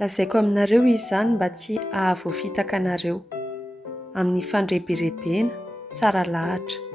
Lazaiko aminareo izy izany mba tsy ahavoafitaka anareo amin'ny fandrebirebena tsara lahatra.